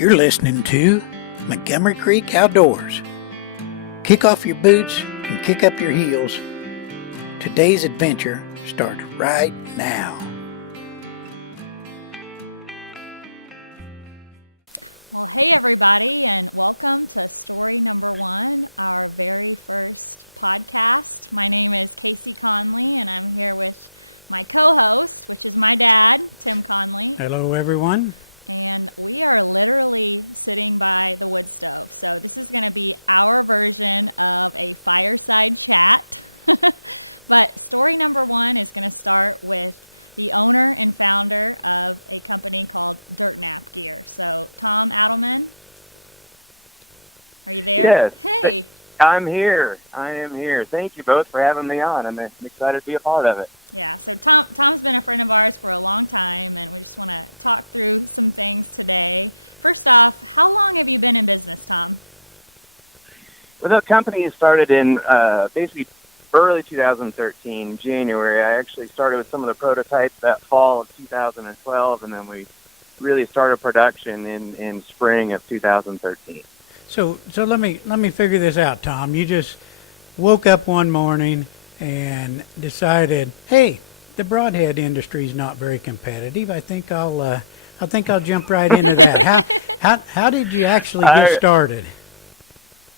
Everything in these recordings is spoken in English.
You're listening to Montgomery Creek Outdoors. Kick off your boots and kick up your heels. Today's adventure starts right now. Hello, everyone. Yes, I'm here. I am here. Thank you both for having me on. I'm excited to be a part of it. Tom's been a friend of ours for a long time, and we're talk through some things today. First off, how long have you been in business, Tom? Well, the company started in basically early 2013, January. I actually started with some of the prototypes that fall of 2012, and then we really started production in spring of 2013. So let me figure this out, Tom. You just woke up one morning and decided, hey, the broadhead industry is not very competitive. I think I'll jump right into that. How did you actually get started?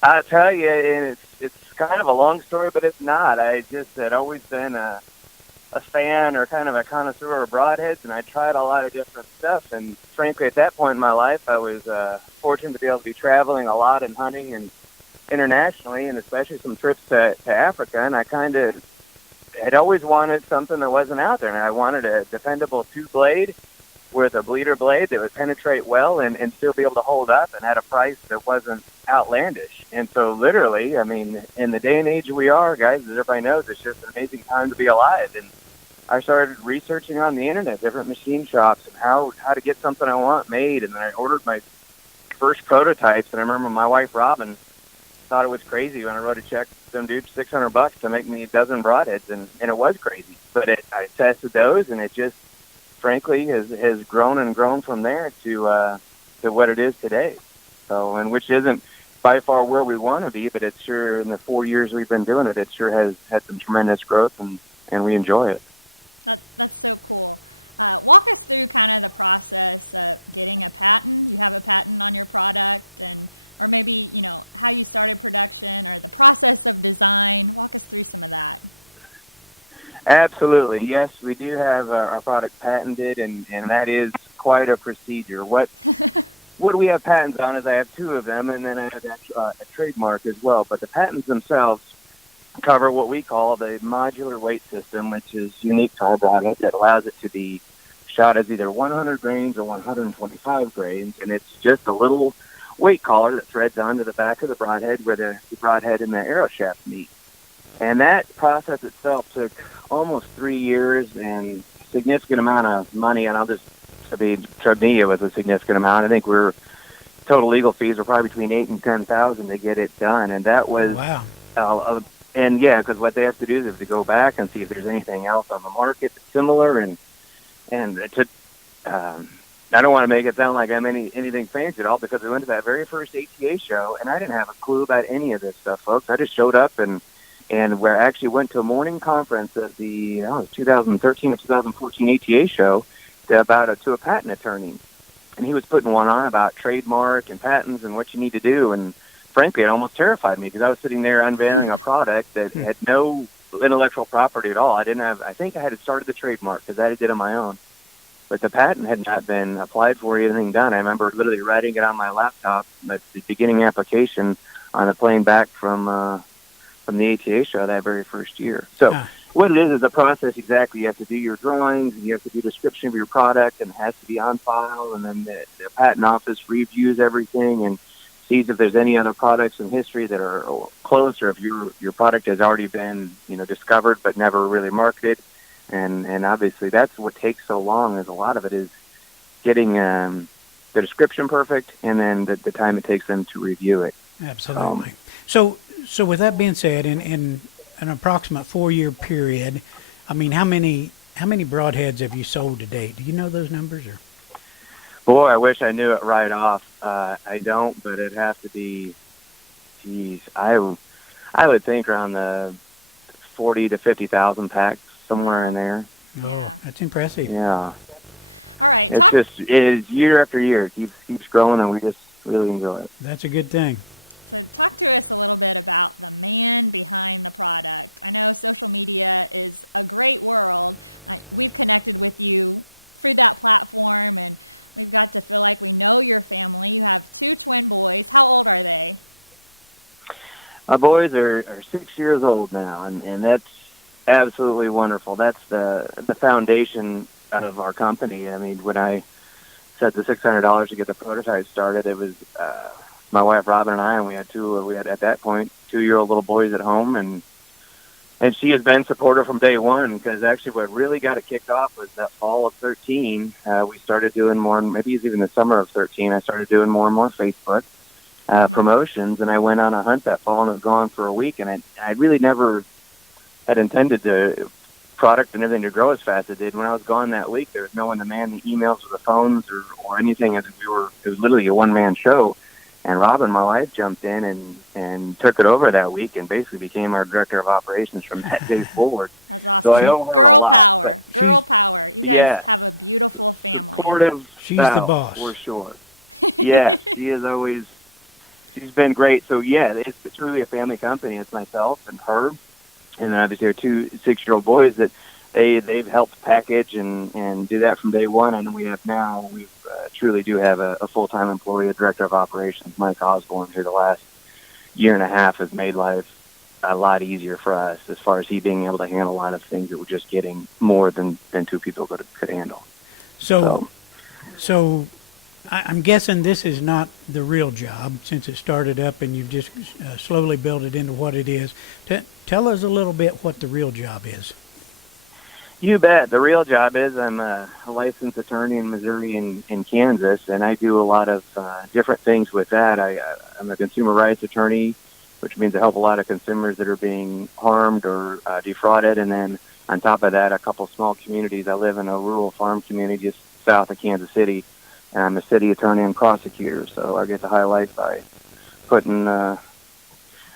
I tell you, and it's kind of a long story, but it's not. I just had always been a fan or kind of a connoisseur of broadheads, and I tried a lot of different stuff. And frankly, at that point in my life, I was fortunate to be able to be traveling a lot and hunting and internationally, and especially some trips to Africa. And I kind of had always wanted something that wasn't out there, and I wanted a dependable two-blade with a bleeder blade that would penetrate well and still be able to hold up and at a price that wasn't outlandish. And so literally, I mean, in the day and age we are, guys, as everybody knows, it's just an amazing time to be alive. And I started researching on the internet, different machine shops and how to get something I want made. And then I ordered my first prototypes. And I remember my wife, Robin, thought it was crazy when I wrote a check to some dude $600 to make me a dozen broadheads. And it was crazy. But I tested those, and it just, frankly, has grown and grown from there to what it is today. So, and which isn't by far where we want to be, but it's sure in the 4 years we've been doing it, it sure has had some tremendous growth, and we enjoy it. That's so cool. Walk us through kind of the process of getting a patent. You have a patent on your product, or maybe how you started production, or the process of design. Walk us through some of that. Absolutely. Yes, we do have our product patented, and that is quite a procedure. What do we have patents on is I have two of them, and then I have a trademark as well. But the patents themselves cover what we call the modular weight system, which is unique to our broadhead that allows it to be shot as either 100 grains or 125 grains. And it's just a little weight collar that threads onto the back of the broadhead where the broadhead and the arrow shaft meet. And that process itself took almost 3 years and a significant amount of money. And to me, it was a significant amount. I think total legal fees were probably between $8,000 and $10,000 to get it done. And that was, wow. And yeah, because what they have to do is they have to go back and see if there's anything else on the market that's similar. And I don't want to make it sound like I'm anything fancy at all, because we went to that very first ATA show, and I didn't have a clue about any of this stuff, folks. I just showed up and we actually went to a morning conference at the 2013 or 2014 ATA show to a patent attorney. And he was putting one on about trademark and patents and what you need to do. And frankly, it almost terrified me, because I was sitting there unveiling a product that had no intellectual property at all. I think I had started the trademark because I did it on my own. But the patent had not been applied for or anything done. I remember literally writing it on my laptop, the beginning application on a plane back from the ATA show that very first year. So what it is a process exactly. You have to do your drawings, and you have to do a description of your product, and it has to be on file, and then the patent office reviews everything and sees if there's any other products in history that are close, or if your product has already been discovered but never really marketed. And obviously that's what takes so long, is a lot of it is getting the description perfect, and then the time it takes them to review it. Absolutely. So with that being said, in an approximate 4-year period, I mean, how many broadheads have you sold to date? Do you know those numbers? Or Boy, I wish I knew it right off. I don't, but it'd have to be, geez, I would think around the 40 to 50,000 packs, somewhere in there. Oh, that's impressive. Yeah. All right. It's just, it is year after year. It keeps growing, and we just really enjoy it. That's a good thing. Talk to us a little bit about the man behind the product. I know social media is a great world. We've connected with you through that platform, and we've got to feel like we know your family. You have two twin boys. How old are they? My boys are 6 years old now, and that's absolutely wonderful. That's the foundation of our company. I mean, when I said the $600 to get the prototype started, it was my wife Robin and I, and we had at that point 2-year-old little boys at home, and she has been supportive from day one, because actually what really got it kicked off was that fall of 13. We started doing more, maybe it's even the summer of 13. I started doing more and more Facebook promotions, and I went on a hunt that fall, and it was gone for a week, and I really never had intended the product and everything to grow as fast as it did. When I was gone that week, there was no one to man the emails or the phones or anything. It was literally a one-man show. And Robin, my wife, jumped in and took it over that week, and basically became our director of operations from that day forward. So I owe her a lot. But She's yeah, supportive she's the spouse, boss. for sure. Yes, she's been great. So yeah, it's truly a family company. It's myself and her, and then obviously our two 6-year-old boys that they've helped package and do that from day one. And we truly do have a full-time employee, a director of operations, Mike Osborne, who the last year and a half has made life a lot easier for us, as far as he being able to handle a lot of things that we're just getting more than two people could handle. So I'm guessing this is not the real job, since it started up and you've just slowly built it into what it is. Tell us a little bit what the real job is. You bet. The real job is I'm a licensed attorney in Missouri and Kansas, and I do a lot of different things with that. I'm a consumer rights attorney, which means I help a lot of consumers that are being harmed or defrauded. And then on top of that, a couple small communities. I live in a rural farm community just south of Kansas City, and I'm a city attorney and prosecutor, so I get to highlight by putting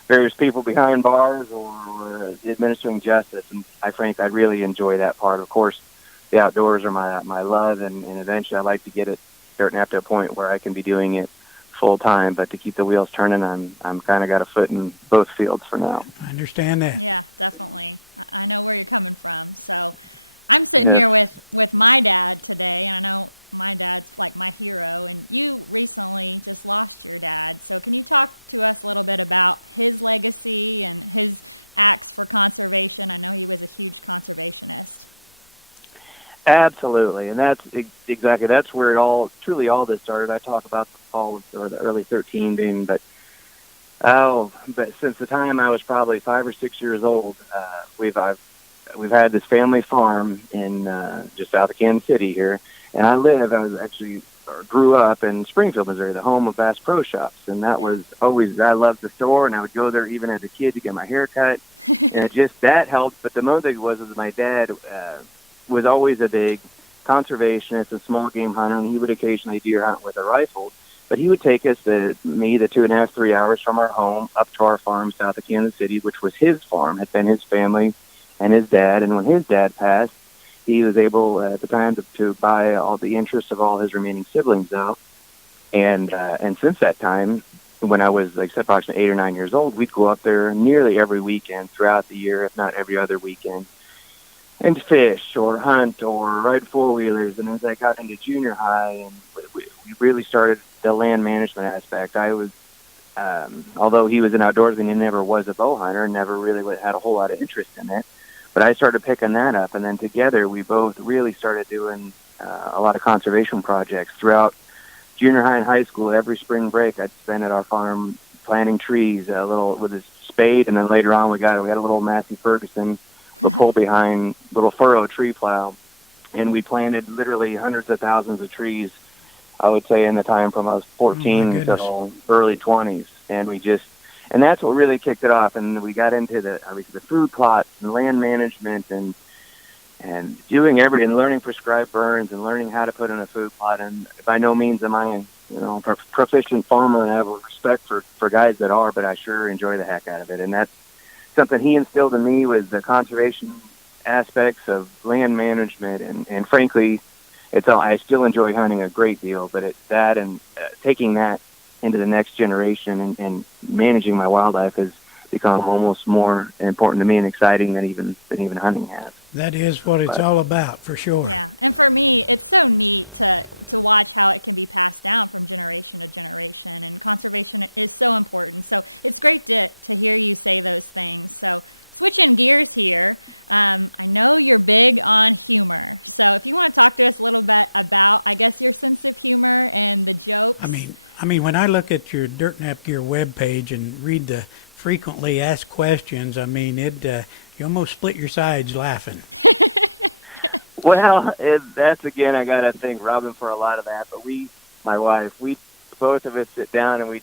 various people behind bars or administering justice. And I really enjoy that part. Of course, the outdoors are my love, and eventually I'd like to get it starting up to a point where I can be doing it full time. But to keep the wheels turning, I'm kind of got a foot in both fields for now. I understand that. Yes. With my dad today, and my dad's my hero, and you recently just lost your dad. So can you talk to us a little bit about his legacy and his acts for conservation and really the food conservation? Absolutely, and that's where truly all this started. I talk about the fall or the early 13 being, but since the time I was probably 5 or 6 years old, we've had this family farm in just south of Kansas City here, and I grew up in Springfield, Missouri, the home of Bass Pro Shops, and that was always, I loved the store, and I would go there even as a kid to get my hair cut, and that helped. But the main thing was my dad was always a big conservationist and small game hunter, and he would occasionally deer hunt with a rifle. But he would take us, the 2.5, 3 hours from our home up to our farm south of Kansas City, which was his farm, had been his family and his dad. And when his dad passed, he was able at the time to buy all the interests of all his remaining siblings out. And since that time, when I was, like I said, approximately 8 or 9 years old, we'd go up there nearly every weekend throughout the year, if not every other weekend, and fish or hunt or ride four-wheelers. And as I got into junior high, and we really started the land management aspect. I was, although he was an outdoorsman, he never was a bow hunter, never really had a whole lot of interest in it. But I started picking that up, and then together we both really started doing a lot of conservation projects throughout junior high and high school. Every spring break, I'd spend at our farm planting trees, a little with his spade, and then later on we had a little Massey Ferguson, the pull behind little furrow tree plow, and we planted literally hundreds of thousands of trees. I would say in the time from I was 14 until early 20s, and that's what really kicked it off. And we got into obviously the food plots and land management, and and doing everything, learning prescribed burns and learning how to put in a food plot. And by no means am I, a proficient farmer, and I have a respect for guys that are, but I sure enjoy the heck out of it. And that's something he instilled in me, was the conservation aspects of land management. And frankly, I still enjoy hunting a great deal, but it's that and taking that into the next generation and managing my wildlife has become almost more important to me and exciting than even hunting has. That is what it's all about, for sure. And for me, it's so neat to watch how it can be passed down from generation to generation. Conservation is so important. So it's great to hear you say those things. So switching gears here, I know you're big on humor. So if you want to talk to us a little bit about, I guess, your sense of humor and the jokes. I mean, when I look at your Dirt Nap Gear webpage and read the frequently asked questions, I mean, you almost split your sides laughing. Well, that's again, I got to thank Robin for a lot of that. But my wife, we both of us sit down and when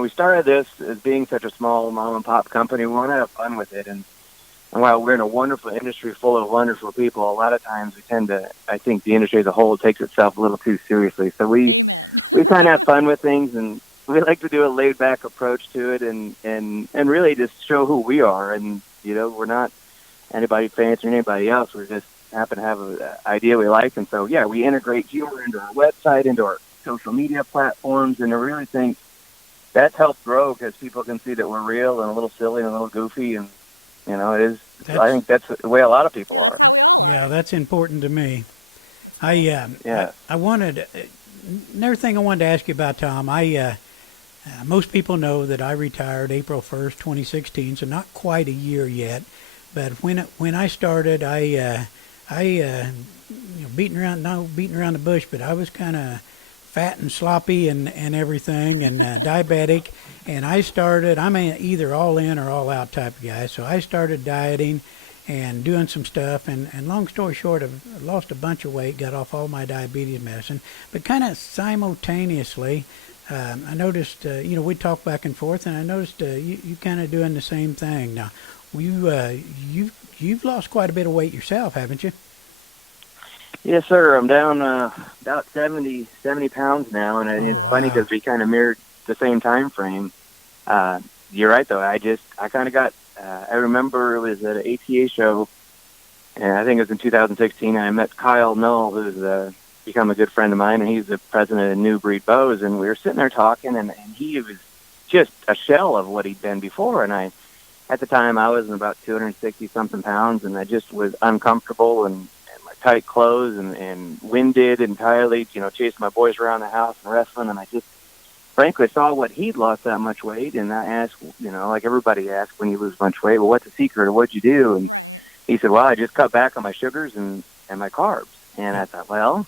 we started this as being such a small mom and pop company, we want to have fun with it. And while we're in a wonderful industry full of wonderful people, a lot of times I think the industry as a whole takes itself a little too seriously. So we kind of have fun with things, and we like to do a laid back approach to it and really just show who we are. And, we're not anybody fancy or anybody else. We're just happen to have an idea we like. And so, yeah, we integrate humor into our website, into our social media platforms, and I really think that's helped grow because people can see that we're real and a little silly and a little goofy. And, it is, I think that's the way a lot of people are. Yeah, that's important to me. I wanted, another thing I wanted to ask you about, Tom, most people know that I retired April 1st, 2016, so not quite a year yet. But when I started, beating around the bush, but I was kind of fat and sloppy and everything, and diabetic. And I'm either all in or all out type of guy. So I started dieting and doing some stuff. And long story short, I've lost a bunch of weight, got off all my diabetes medicine. But kind of simultaneously, I noticed, we talk back and forth, and I noticed you kind of doing the same thing. Now, you've lost quite a bit of weight yourself, haven't you? Yes, sir. I'm down about 70 pounds now, and it's funny because we kind of mirrored the same time frame. You're right, though. I kind of got. I remember it was at an ATA show, and I think it was in 2016. And I met Kyle Null, who's become a good friend of mine, and he's the president of New Breed Bows. And we were sitting there talking, and he was just a shell of what he'd been before. And at the time, I was in about 260 something pounds, and I just was uncomfortable and my tight clothes and winded entirely, chasing my boys around the house and wrestling. And I just frankly saw what he'd lost that much weight. And I asked, like everybody asks when you lose a bunch of weight, well, what's the secret or what'd you do? And he said, well, I just cut back on my sugars and my carbs. And I thought, well,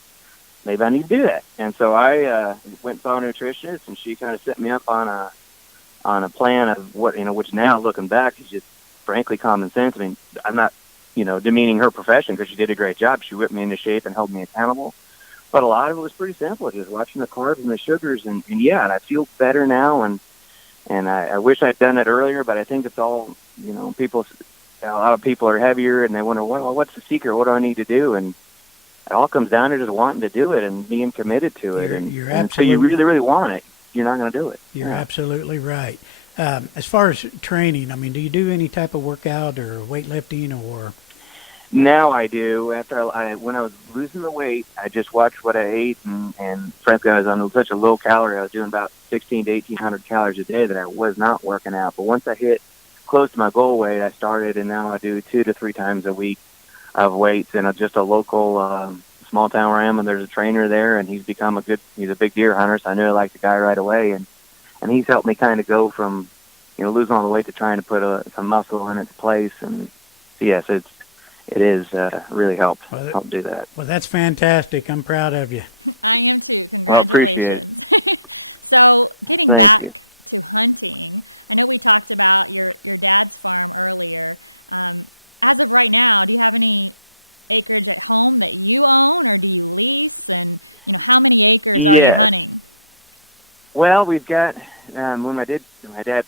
maybe I need to do that. And so I went and saw a nutritionist, and she kind of set me up on a plan of what, which now looking back is just frankly common sense. I mean, I'm not, demeaning her profession because she did a great job. She whipped me into shape and held me accountable. But a lot of it was pretty simple, just watching the carbs and the sugars. And and I feel better now. And I wish I'd done it earlier, but I think it's all, a lot of people are heavier and they wonder, well, what's the secret? What do I need to do? And it all comes down to just wanting to do it and being committed to it. And so you really, really want it. You're not going to do it. You're absolutely right. As far as training, I mean, do you do any type of workout or weightlifting or? Now I do. When I was losing the weight, I just watched what I ate, and frankly, I was on such a low calorie. I was doing about 16 to 1,800 calories a day that I was not working out. But once I hit close to my goal weight, I started, and now I do 2 to 3 times a week of weights in just a local small town where I am, and there's a trainer there, and he's a big deer hunter, so I knew I liked the guy right away, and he's helped me kind of go from, losing all the weight to trying to put some muscle in its place, and so yes, it is really helped do that. Well, that's fantastic. I'm proud of you. Well, appreciate it. Thank you. Yes. Well, we've got when my dad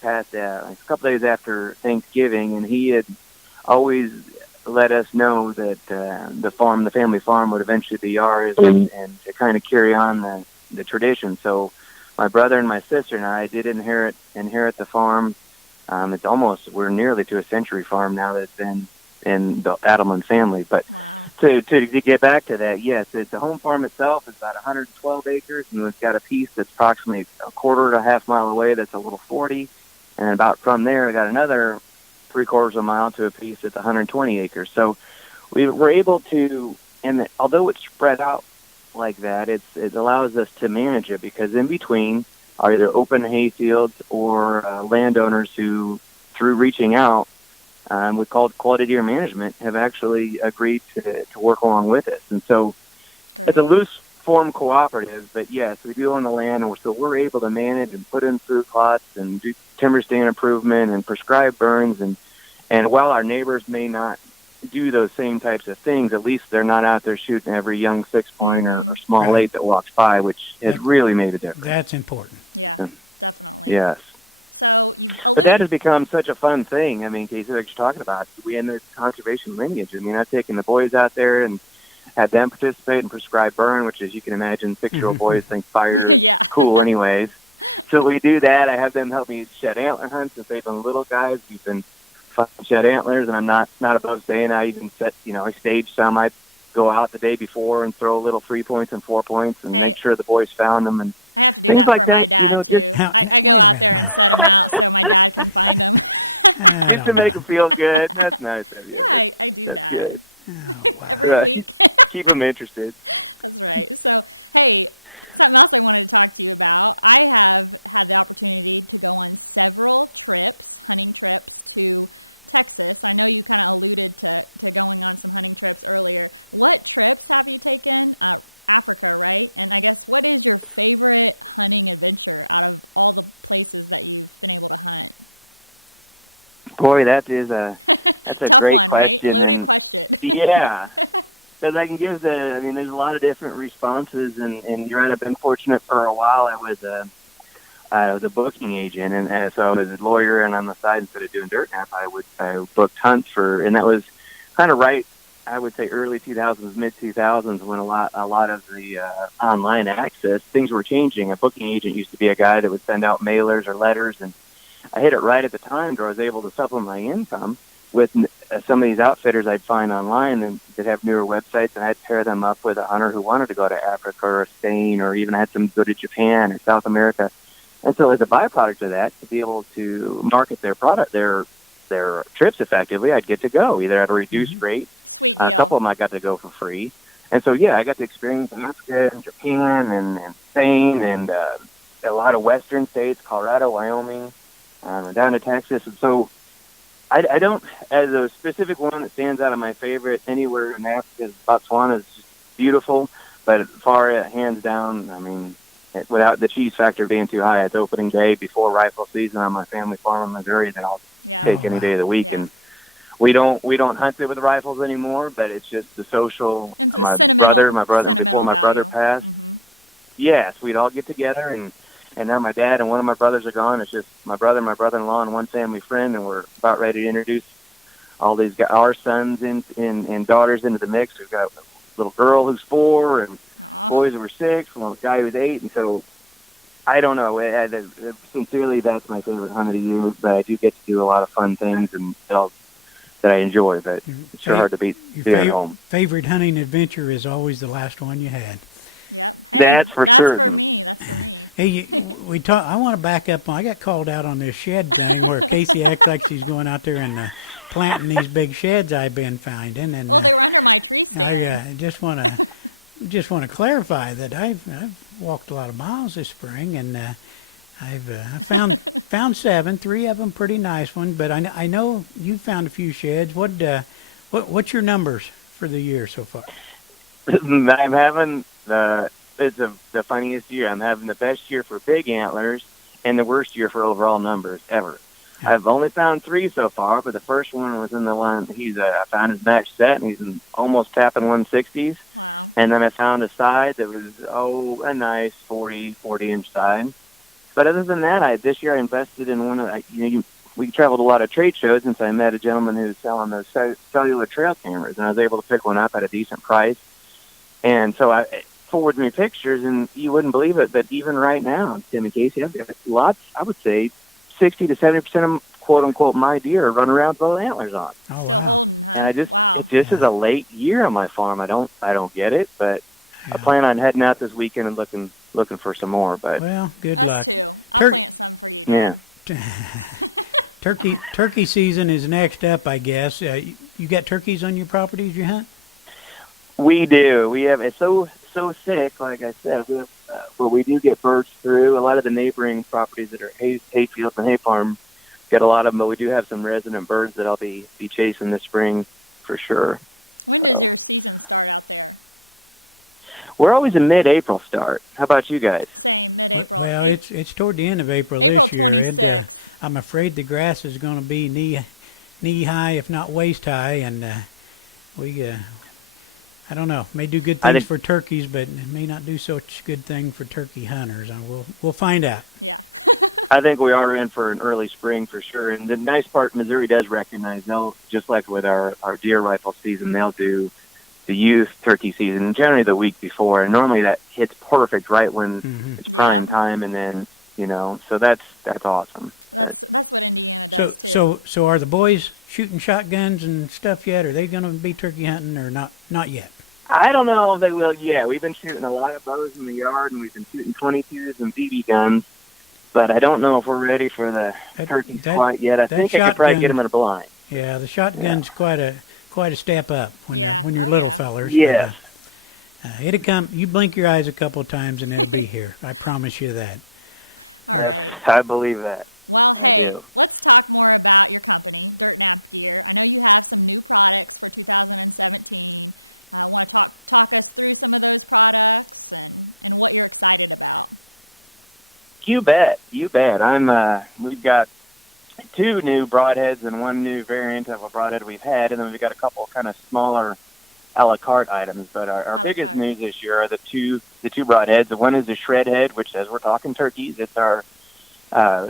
passed a couple days after Thanksgiving, and he had always let us know that the family farm, would eventually be ours, and to kind of carry on the tradition. So my brother and my sister and I did inherit the farm. We're nearly to a century farm now that's been in the Addleman family. But to get back to that, yes, the home farm itself is about 112 acres, and we've got a piece that's approximately a quarter to a half mile away that's a little 40, and about from there we got another 3/4 of a mile to a piece that's 120 acres. So we're able to, and although it's spread out like that, it allows us to manage it, because in between are either open hay fields or landowners who, through reaching out, we called quality deer management, have actually agreed to work along with us. And so it's a loose form cooperative, but yes, we do own the land, and so we're able to manage and put in fruit plots and do timber stand improvement and prescribe burns. And while our neighbors may not do those same types of things, at least they're not out there shooting every young 6-point or small 8 that walks by, which has really made a difference. That's important. Yes. But that has become such a fun thing. I mean, Casey, like you're talking about, we in the conservation lineage. I mean, I've taken the boys out there and had them participate in prescribed burn, which, as you can imagine, 6-year-old boys think fire is cool anyways. So we do that. I have them help me shed antler hunts, since they've been little guys. We've been fun shed antlers, and I'm not above saying I even I stage some. I go out the day before and throw little 3 points and 4 points and make sure the boys found them and things like that. Just now, wait a minute. just to make them feel good. That's nice of you. That's good. Oh, wow. Right. Keep them interested. Boy, that's a great question, and yeah, because I can give there's a lot of different responses, and you're right. I've been fortunate for a while. I was a booking agent, and so I was a lawyer, and on the side, instead of doing dirt nap, I booked hunts and that was kind of right. I would say early 2000s, mid 2000s, when a lot of the online access, things were changing. A booking agent used to be a guy that would send out mailers or letters, and I hit it right at the time where I was able to supplement my income with some of these outfitters I'd find online and that have newer websites, and I'd pair them up with a hunter who wanted to go to Africa or Spain, or even had some go to Japan or South America. And so as a byproduct of that, to be able to market their product, their trips effectively, I'd get to go either at a reduced rate. A couple of them I got to go for free. And so, yeah, I got to experience Africa and Japan and Spain and a lot of western states, Colorado, Wyoming, down to Texas. And so I don't, as a specific one that stands out of my favorite anywhere in Africa, Botswana is just beautiful. But hands down, I mean, without the cheese factor being too high, it's opening day before rifle season on my family farm in Missouri that I'll take any day of the week. And we don't hunt it with rifles anymore, but it's just the social. My brother, and before my brother passed, yes, we'd all get together, and now my dad and one of my brothers are gone. It's just my brother, my brother-in-law, and one family friend, and we're about ready to introduce all these our sons and daughters into the mix. We've got a little girl who's 4 and boys who are 6, and a guy who's 8, and so I don't know. Sincerely, that's my favorite hunt of the year, but I do get to do a lot of fun things and that I enjoy, but it's sure hard to beat being at home. Favorite hunting adventure is always the last one you had. That's for certain. Hey, I want to back up. I got called out on this shed thing where Casey acts like she's going out there and planting these big sheds I've been finding, and I just want to clarify that I've walked a lot of miles this spring, and I've found 7, 3 of them pretty nice ones. But I know you found a few sheds. What's your numbers for the year so far? I'm having the funniest year. I'm having the best year for big antlers and the worst year for overall numbers ever. Yeah. I've only found 3 so far, but the first one was in the one. I found his match set, and he's almost tapping 160s. And then I found a side that was a nice 40-inch side. But other than that, this year I invested in one of we traveled a lot of trade shows, and so I met a gentleman who was selling those cellular trail cameras, and I was able to pick one up at a decent price. And so I forwarded me pictures, and you wouldn't believe it, but even right now, Tim and Casey, I've got lots, I would say 60 to 70% of quote-unquote my deer run around with both antlers on. Oh, wow. And it just is a late year on my farm. I don't get it, but Yeah. I plan on heading out this weekend and looking for some more. But Well, good luck. yeah. Turkey season is next up, I guess. You got turkeys on your properties you hunt? We do. We have, it's so thick, like I said, but we do get birds through. A lot of the neighboring properties that are hay fields and hay farms get a lot of them, but we do have some resident birds that I'll be chasing this spring for sure. So we're always a mid-April start. How about you guys? Well, it's toward the end of April this year, and I'm afraid the grass is going to be knee high, if not waist high, and I don't know, may do good things for turkeys, but it may not do such good thing for turkey hunters. And we'll find out. I think we are in for an early spring for sure. And the nice part, Missouri does recognize, they'll, just like with our deer rifle season, they'll do the youth turkey season generally the week before. And normally that hits perfect right when it's prime time. And then, so that's awesome. But, So are the boys shooting shotguns and stuff yet? Are they going to be turkey hunting or not yet? I don't know if they will yet. We've been shooting a lot of bows in the yard, and we've been shooting 22s and BB guns. But I don't know if we're ready for the turkeys quite yet. I think I could probably get them in a blind. Yeah, the shotgun's quite a step up when you're little fellers. Yes. But, it'll come. You blink your eyes a couple of times and it'll be here. I promise you that. Yes, I believe that. I do. Let's talk more about your company right now, Steve. And then you have some new products for 2017. I want to talk us through some of those products and what you're excited about. You bet. We've got 2 new broadheads and 1 new variant of a broadhead we've had, and then we've got a couple kind of smaller a la carte items. But our biggest news this year are the two broadheads. The one is the shred head, which says we're talking turkeys. It's our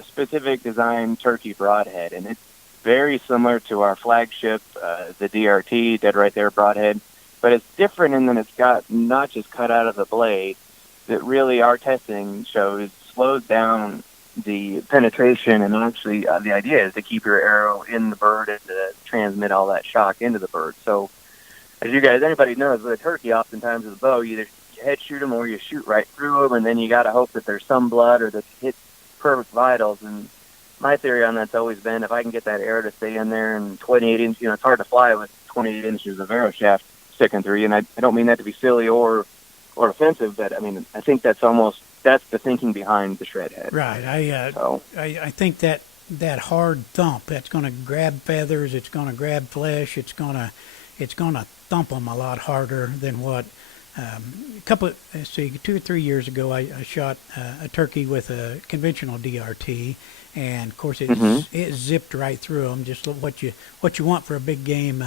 specific design turkey broadhead, and it's very similar to our flagship, the DRT, Dead Right There broadhead, but it's different in that it's got notches cut out of the blade that really our testing shows slows down the penetration, and actually the idea is to keep your arrow in the bird and to transmit all that shock into the bird. So as anybody knows, with a turkey, oftentimes with a bow, you either head shoot them or you shoot right through them, and then you got to hope that there's some blood or that hits perfect vitals. And my theory on that's always been, if I can get that arrow to stay in there and 28 inches, it's hard to fly with 28 inches of arrow shaft sticking through you. And I don't mean that to be silly or offensive, but I mean, I think that's the thinking behind the shred head. Right. I think that hard thump, that's going to grab feathers, it's going to grab flesh, it's going to thump them a lot harder than what 2 or 3 years ago, I shot a turkey with a conventional DRT, and of course it zipped right through them, just what you want for a big game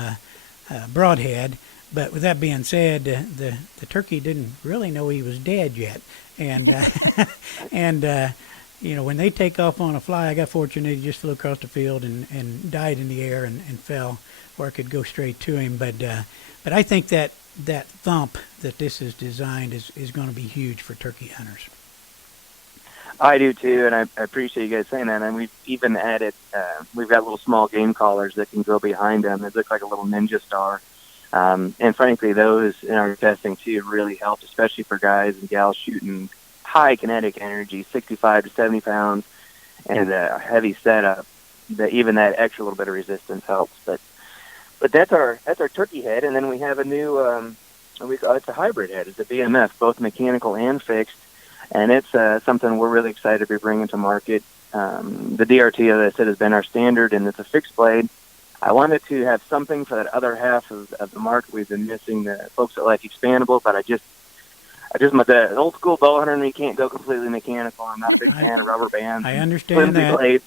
broadhead. But with that being said, the turkey didn't really know he was dead yet, and when they take off on a fly, I got fortunate, he just flew across the field and died in the air and fell where I could go straight to him. But I think that thump that this is designed is going to be huge for turkey hunters. I do too, and I appreciate you guys saying that. And we've even added, we've got little small game collars that can go behind them. They look like a little ninja star. And frankly, those in our testing too really helped, especially for guys and gals shooting high kinetic energy, 65 to 70 pounds, and a heavy setup. Even that extra little bit of resistance helps. But that's our turkey head, and then we have a new it's a hybrid head. It's a BMF, both mechanical and fixed, and it's something we're really excited to be bringing to market. The DRT, as I said, has been our standard, and it's a fixed blade. I wanted to have something for that other half of the market. We've been missing the folks that like expandable, but the old school bow hunter and me can't go completely mechanical. I'm not a big fan of rubber bands. I understand that. Blades.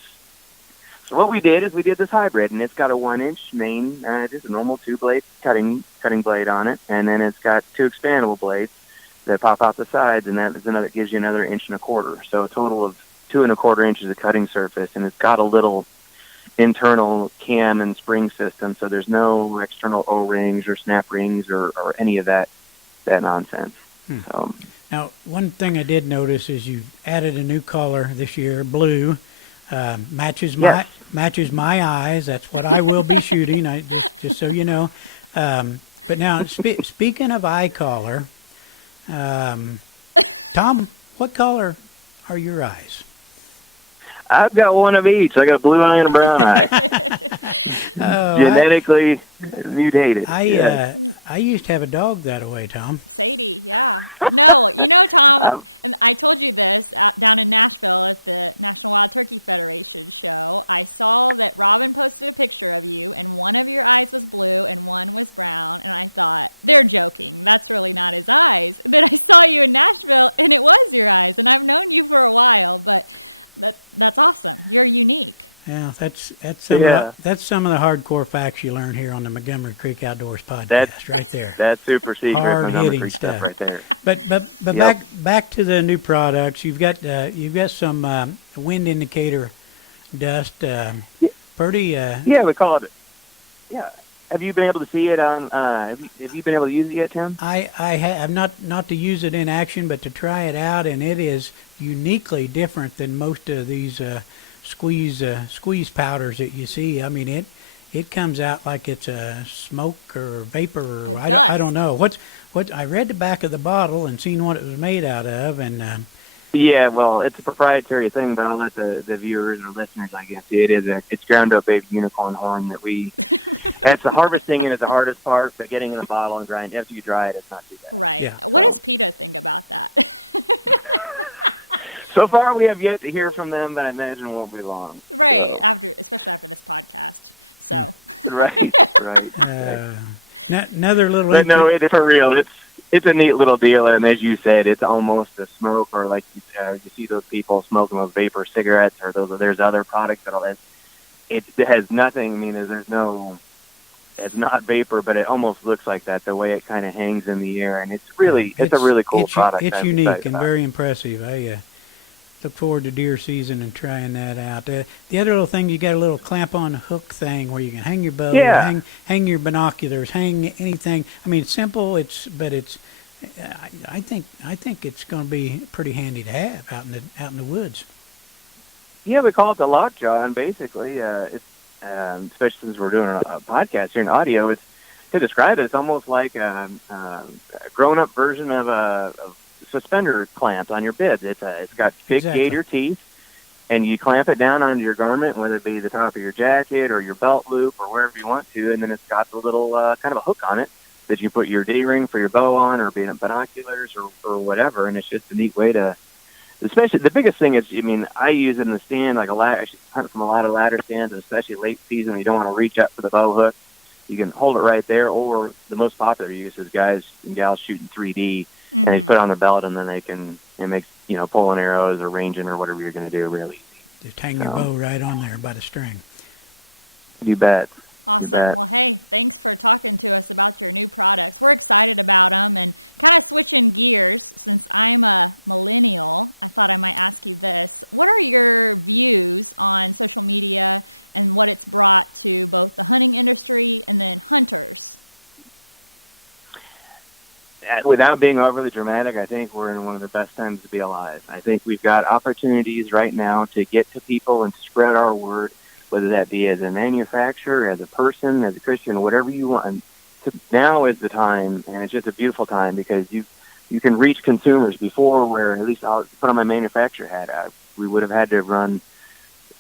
So what we did is we did this hybrid, and it's got a 1-inch main, just a normal 2-blade cutting blade on it, and then it's got 2 expandable blades that pop out the sides, and that gives you another 1.25 inches. So a total of 2.25 inches of cutting surface, and it's got a little internal cam and spring system, so there's no external O-rings or snap rings or any of that nonsense. So. Now, one thing I did notice is you added a new color this year, blue. Matches my eyes. That's what I will be shooting. Just so you know. But now, speaking of eye color, Tom, what color are your eyes? I've got one of each. I got a blue eye and a brown eye. Genetically mutated. I used to have a dog that way, Tom. I told you this, down in Nashville at the National Turkey Federation sale, I saw that Robin posted a picture of you, and one of your eyes was blue and one was brown. I thought, they're different. That's really not his eyes. But if you saw you in Nashville, it was your eyes. And I've known you for a while, but that's awesome. What do you mean? Yeah, that's some of the hardcore facts you learn here on the Montgomery Creek Outdoors podcast, right there. That's super secret Hard-hitting Creek stuff right there. But back to the new products. You've got some wind indicator dust. Pretty. Yeah, we call it. Yeah. Have you been able to see it on? Have you been able to use it yet, Tim? I have not to use it in action, but to try it out, and it is uniquely different than most of these squeeze powders that you see. I mean, it comes out like it's a smoke or vapor. Or I don't know what I read the back of the bottle and seen what it was made out of, and yeah, well, it's a proprietary thing, but I'll let the viewers or listeners, I guess, see it is. It's ground up baby unicorn horn that we. That's the harvesting, and it's the hardest part, but getting in the bottle and grind after you dry it, it's not too bad. Yeah. So far, we have yet to hear from them, but I imagine it won't be long. So. Right. Another little. But no, it's for real. It's a neat little deal, and as you said, it's almost a smoke, or like you see those people smoking those vapor cigarettes, or there's other products that it has nothing. I mean, there's no. It's not vapor, but it almost looks like that, the way it kind of hangs in the air, and it's a really cool product. It's unique and very impressive. I look forward to deer season and trying that out. The other little thing, you got a little clamp-on hook thing where you can hang your bow, hang your binoculars, hang anything. I mean, it's simple. I think it's going to be pretty handy to have out in the woods. Yeah, we call it the lockjaw, and basically, it's. Especially since we're doing a podcast here in audio, it's to describe it. It's almost like a grown-up version of a suspender clamp on your bib. It's got big gator teeth, and you clamp it down onto your garment, whether it be the top of your jacket or your belt loop or wherever you want to, and then it's got the little kind of a hook on it that you put your D-ring for your bow on, or being binoculars or whatever. And it's just a neat way to. Especially, the biggest thing is, I mean, I use it in the stand, like I should hunt from a lot of ladder stands, and especially late season when you don't want to reach up for the bow hook. You can hold it right there, or the most popular use is guys and gals shooting 3D, and they put it on their belt, and then it makes, pulling arrows or ranging or whatever you're going to do really easy. Just hang your bow right on there by the string. You bet. Thanks for talking to us about the new products. We're excited about them, and kind of switching gears. I'm a millennial. What are your views on social media and what it's brought to both the hunting industry and the hunters? Without being overly dramatic, I think we're in one of the best times to be alive. I think we've got opportunities right now to get to people and to spread our word, whether that be as a manufacturer, as a person, as a Christian, whatever you want. Now is the time, and it's just a beautiful time because you can reach consumers before, where at least I'll put on my manufacturer hat. We would have had to run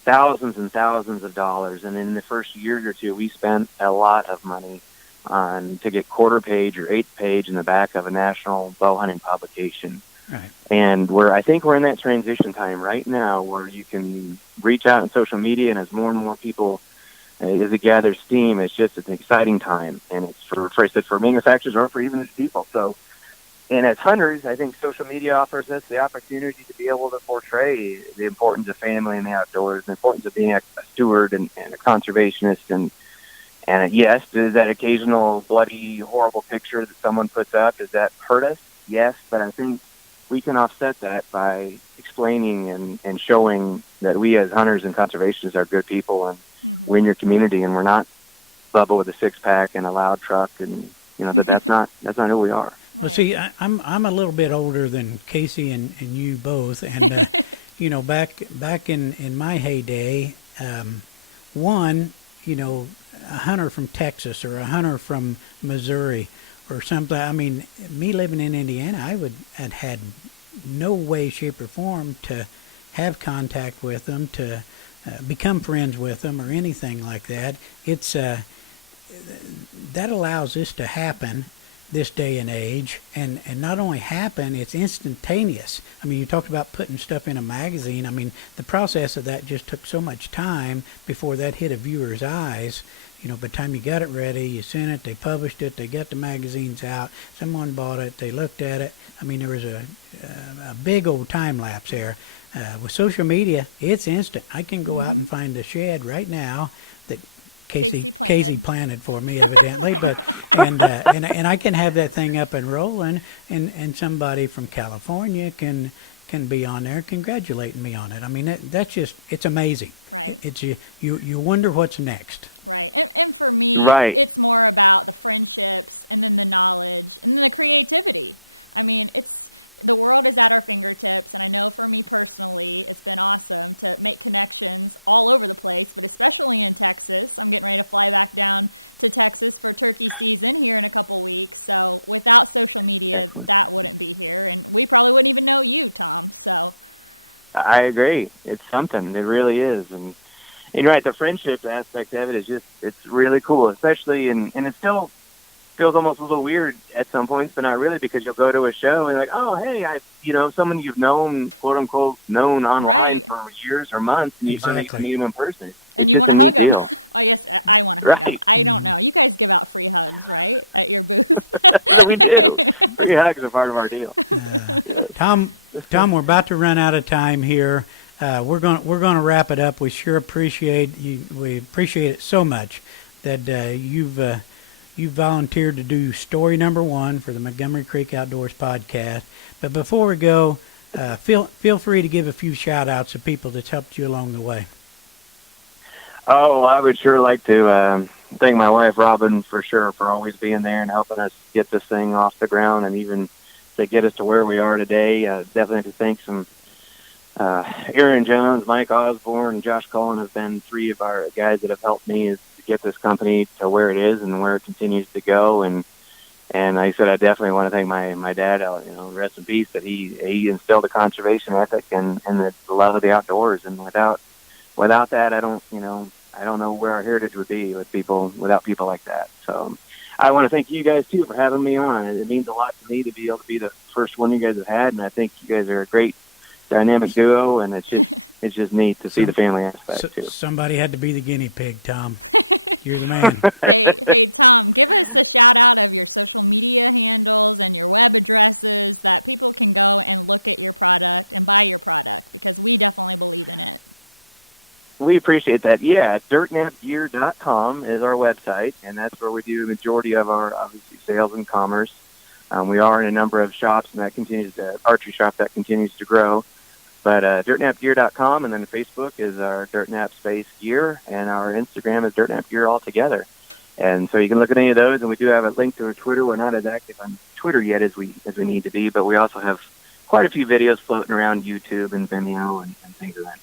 thousands and thousands of dollars, and in the first year or two, we spent a lot of money to get quarter page or eighth page in the back of a national bow hunting publication. Right. And I think we're in that transition time right now, where you can reach out on social media, and as more and more people, as it gathers steam, it's just an exciting time, and it's for manufacturers or for even as people. So. And as hunters, I think social media offers us the opportunity to be able to portray the importance of family and the outdoors, the importance of being a steward and a conservationist. And yes, does that occasional bloody, horrible picture that someone puts up, does that hurt us? Yes, but I think we can offset that by explaining and showing that we as hunters and conservationists are good people, and in your community, and we're not Bubba with a six-pack and a loud truck, and that's not who we are. Well, see, I'm a little bit older than Casey and you both, and back in my heyday, one, a hunter from Texas or a hunter from Missouri or something. I mean, me living in Indiana, I would have had no way, shape, or form to have contact with them, to become friends with them, or anything like that. It's that allows this to happen this day and age, and not only happen, it's instantaneous. I mean, you talked about putting stuff in a magazine. I mean, the process of that just took so much time before that hit a viewer's eyes. By the time you got it ready, you sent it, they published it, they got the magazines out, someone bought it, they looked at it. I mean, there was a big old time lapse there. With social media, it's instant. I can go out and find a shed right now that Casey planted for me, evidently, but and I can have that thing up and rolling, and somebody from California can be on there congratulating me on it. I mean, that's just, it's amazing. It's you wonder what's next. Right. It's more about the friendships and the knowledge and the creativity. I mean, the world is at our fingertips, and I know for me personally, it's been awesome to make connections all over the place, but especially in Texas. I'm getting ready to fly back down to Texas for turkey season here in a couple of weeks. So without social media, that wouldn't be here, and we probably wouldn't even know you, Tom. So I agree. It's something. It really is, and you're right. The friendship aspect of it is it's really cool, especially and it still feels almost a little weird at some points, but not really, because you'll go to a show and like, oh, hey, someone you've known, quote unquote, known online for years or months, and you finally meet them in person. It's just a neat deal. Right. Mm-hmm. We do. Free hugs are part of our deal. Yes. Tom, we're about to run out of time here. We're going to wrap it up. We sure appreciate you. We appreciate it so much that you've volunteered to do story number 1 for the Montgomery Creek Outdoors podcast. But before we go, feel free to give a few shout outs to people that's helped you along the way. Oh, I would sure like to thank my wife Robin for always being there and helping us get this thing off the ground, and even to get us to where we are today. Definitely have to thank some Aaron Jones, Mike Osborne, and Josh Cullen have been 3 of our guys that have helped me to get this company to where it is and where it continues to go. And like I said, I definitely want to thank my dad, rest in peace, that he instilled a conservation ethic and the love of the outdoors. And without that, I don't know where our heritage would be without people like that. So I want to thank you guys too for having me on. It means a lot to me to be able to be the first one you guys have had, and I think you guys are a great dynamic duo, and it's just neat to see the family aspect too. Somebody had to be the guinea pig, Tom. You're the man. We appreciate that. Yeah, dirtnapgear.com is our website, and that's where we do the majority of our, obviously, sales and commerce. We are in a number of shops, and that continues to, archery shop that continues to grow. But dirtnapgear.com, and then Facebook is our dirtnap space gear, and our Instagram is dirtnapgear altogether. And so you can look at any of those, and we do have a link to our Twitter. We're not as active on Twitter yet as we need to be, but we also have quite a few videos floating around YouTube and Vimeo and things of that